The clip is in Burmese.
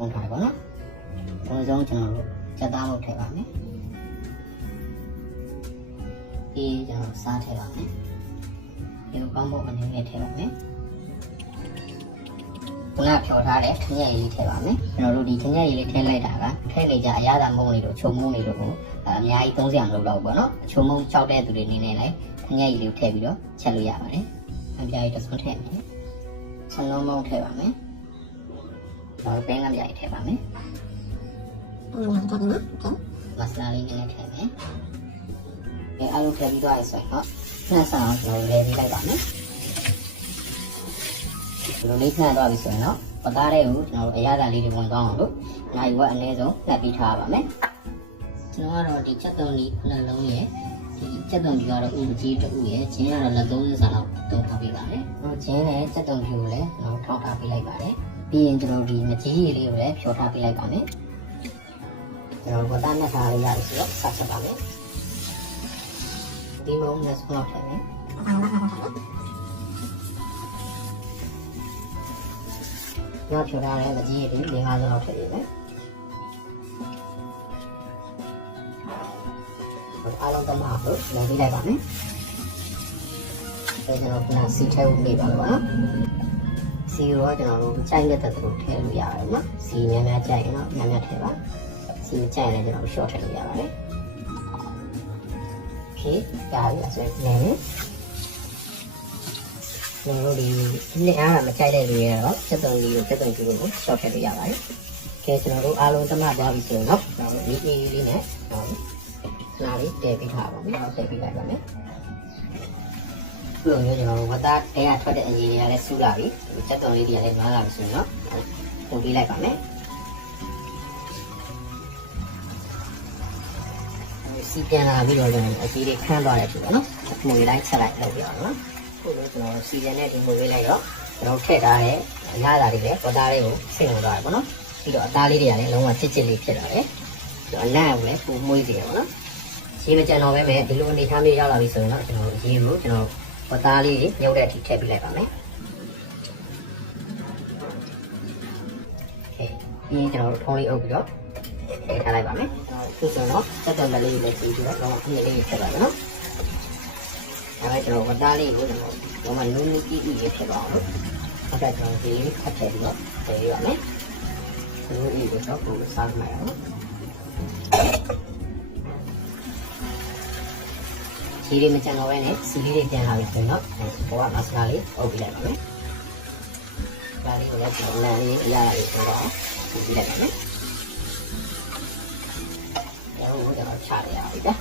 ပုံထားပါတော့။ဘုံဆုံးကျွန်တော်တို့စက်သားမုတ်ထည့်ပါမယ်။ဒီကျွန်တော်စားထည့်ပါမယ်။ဒီကောင်းဖို့အနေနဲ့ထည့်ပါမယ်။ခုနဖြော်ထားတဲ့ခညက်ရည်လေးထည့်ပါမယ်။ကျွန်တော်တို့ဒီခညက်ရည်လေးထည့်လိုက်တာကထည့်နေကြအရသာမုံလေးတို့ချုံမုံလေးတို့ကိုအများကြီးသုံးစရာမလိုတော့ဘူးပေါ့နော်။ချုံမုံကြောက်တဲ့သူတွေနေနေလိုက်ခညက်ရည်လေးကိုထည့်ပြီးတော့ချက်လို့ရပါတယ်။အပြားကြီးတစ်စွန်းထည့်မယ်။ဆန်လုံးမုံထည့်ပါမယ်။ တော့ပင်းကပြားကြီးထည့်ပါမယ်။မဆလာလေးနည်းနည်းထည့်မယ်။အဲအားလုံးထည့်ပြီးသွားရဆိုရင်တော့နှက်ဆန်အောင်ကျွန်တော်လဲပြီးလိုက်ပါမယ်။ဒီလိုလေးနှက်သွားပြီဆိုရင်တော့ပသားတဲ့ကိုကျွန်တော်တို့အရသာလေးတွေဝင်သွားအောင်လို့နိုင်ဝက်အနည်းဆုံးနှက်ပြီးထားပါမယ်။ကျွန်တော်ကတော့ဒီချက်သွန်ဒီခုနလုံးရဲ့ဒီချက်သွန်ဒီကတော့ဥပကြီးတူရဲ့ချင်းကတော့လက်သုံးဆန်လောက်တုံးထားပေးပါတယ်။ကျွန်တော်ချင်းနဲ့ချက်သွန်ဒီကိုလည်းကျွန်တော်ထောက်ထားပေးလိုက်ပါတယ်။ ပြီးရင်ကျွန်တော်ဒီငကြီးရည်လေးကိုလည်းဖြောထားပေးလိုက်ပါမယ်။ကျွန်တော်ကတားနဲ့ထားလေးရတယ်ဆိုတော့ဆက်ဆက်ပါမယ်ဒီမုံနဲ့ဆုံးလောက်ထည့်မယ်ညဖြိုထားတဲ့မကြီးရည်၄၅စလောက်ထည့်ရမယ်အားလုံးတမလို့လည်းပြီးလိုက်ပါမယ်အဲကျွန်တော်ကစီထဲကိုနေပါတော့ နော်စီရောကျွန်တော်တို့ကြိုက်တဲ့တက်တူထည့်လို့ရတယ်နော်စီများများကြိုက်ရင်တော့များများထည့်ပါစီကြိုက်ရင်လည်းကျွန်တော် short ထည့်လို့ရပါတယ်။ Okay ဒါပြီဆိုရင်လည်းကျွန်တော်တို့ဒီလက်အားကမကြိုက်တဲ့လူတွေကတော့စက်သွန်လေးကိုစက်သွန်ကျူကို short ထည့်လို့ရပါတယ်။ Okay ကျွန်တော်တို့အားလုံးတမသွားပြီဆိုရင်တော့ကျွန်တော်တို့ဒီအေးလေးနဲ့ကျွန်တော်တို့နားလေးတည်ပြီးထားပါမယ်။တည်ပြီးလိုက်ပါမယ်။ ဒီလိုမျိုးကျွန်တော်တို့ဝတ်သားတဲကထွက်တဲ့အရေးတွေကလည်းစူးလာပြီ။စက်သွန်လေးတွေကလည်းနားလာပြီဆိုရင်တော့ပုံပြီးလိုက်ပါမယ်။စီပြန်လာပြီးတော့ကျွန်တော်အကြီးလေးခန်းသွားတယ်ဆိုတော့နော်။ငွေတိုင်းချက်လိုက်လုပ်ပြအောင်နော်။ခုလိုကျွန်တော်စီပြန်တဲ့ဒီငွေလေးလိုက်တော့ကျွန်တော်ထည့်ထားတဲ့အလားအလာတွေလည်းဝတ်သားလေးကိုစိတ်ဝင်သွားတယ်ပေါ့နော်။ပြီးတော့အသားလေးတွေကလည်းလုံးဝချစ်ချစ်လေးဖြစ်လာတယ်။ပြီးတော့အနံ့ကိုလည်းပူမွေးစေတယ်ပေါ့နော်။ရေမကြံတော့ပဲမဲ့ဒီလိုအနေထားမျိုးရောက်လာပြီဆိုရင်တော့ကျွန်တော်ရေကိုကျွန်တော် ဝသားလေးတွေမြုပ်တဲ့အထိထည့်ပေးလိုက်ပါမယ်။ပြီးရင်ကျွန်တော်တို့ထုံးလေးအုပ်ပြီးတော့ထည့်ထားလိုက်ပါမယ်။ဆိုဆိုတော့တက်တက်မလေးလေးပြီးပြီးတော့ကျွန်တော်ပြည့်လေးထည့်ပါမယ်နော်။ဒါပဲကျွန်တော်ဝသားလေးကိုကျွန်တော်ဒီမှာနုံနုံကြည့်ကြည့်ရေးဖြစ်ပါအောင်လို့အဲ့ဒါကျွန်တော်ဒီလေးထပ်ထည့်ပြီးတော့ထည့်ရပါမယ်။ဒီလိုအေးတော့ပုံစားမှရအောင်။ စီလေးမကြံတော့ဘဲနဲ့စီလေးတွေပြန်လာပြီဆိုတော့ဘောကမဆလာလေးအုပ်ပြလိုက်ပါမယ်။ဒါလေးကိုလည်းကျွန်တော်လမ်းလေးအရာလေးဆိုတော့ပြလိုက်ပါမယ်။ကျွန်တော်တို့ကျွန်တော်ချရရပြီဗျာ